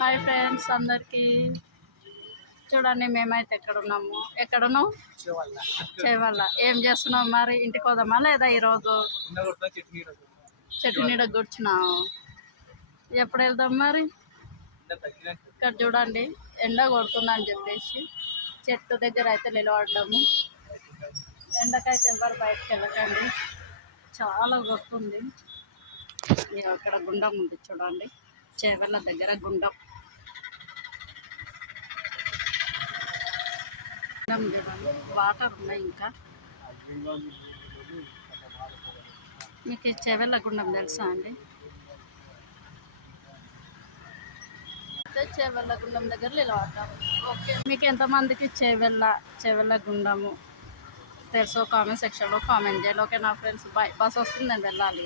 Hi friends అందరికీ. చూడండి మేమైతే ఎక్కడున్నావు చేవల్ల. ఏం చేస్తున్నావు మరి? ఇంటికి పోదామా లేదా ఈరోజు? చెట్టు నీడ కూర్చున్నావు. ఎప్పుడు వెళ్దాం మరి? ఇక్కడ చూడండి ఎండ కొడుతుందని చెప్పేసి చెట్టు దగ్గర అయితే నిలబడ్డాము. ఎండకైతే ఎవరు బయటకు వెళ్ళకండి, చాలా కొడుతుంది. అక్కడ గుండం ఉంది చూడండి, చేవల్ల దగ్గర గుండం చూడండి, వాటర్ ఉన్నాయి. ఇంకా మీకు చేవల్ల గుండం తెలుసా అండి? చేవల్ల గుండం దగ్గర నిలబడ్డాము. ఓకే, మీకు ఎంతమందికి చేవల్ల గుండము తెలుసో కామెంట్ సెక్షన్లో కామెంట్ చేయాలి. ఓకే నా ఫ్రెండ్స్, బాయ్. బస్ వస్తుంది, నేను వెళ్ళాలి.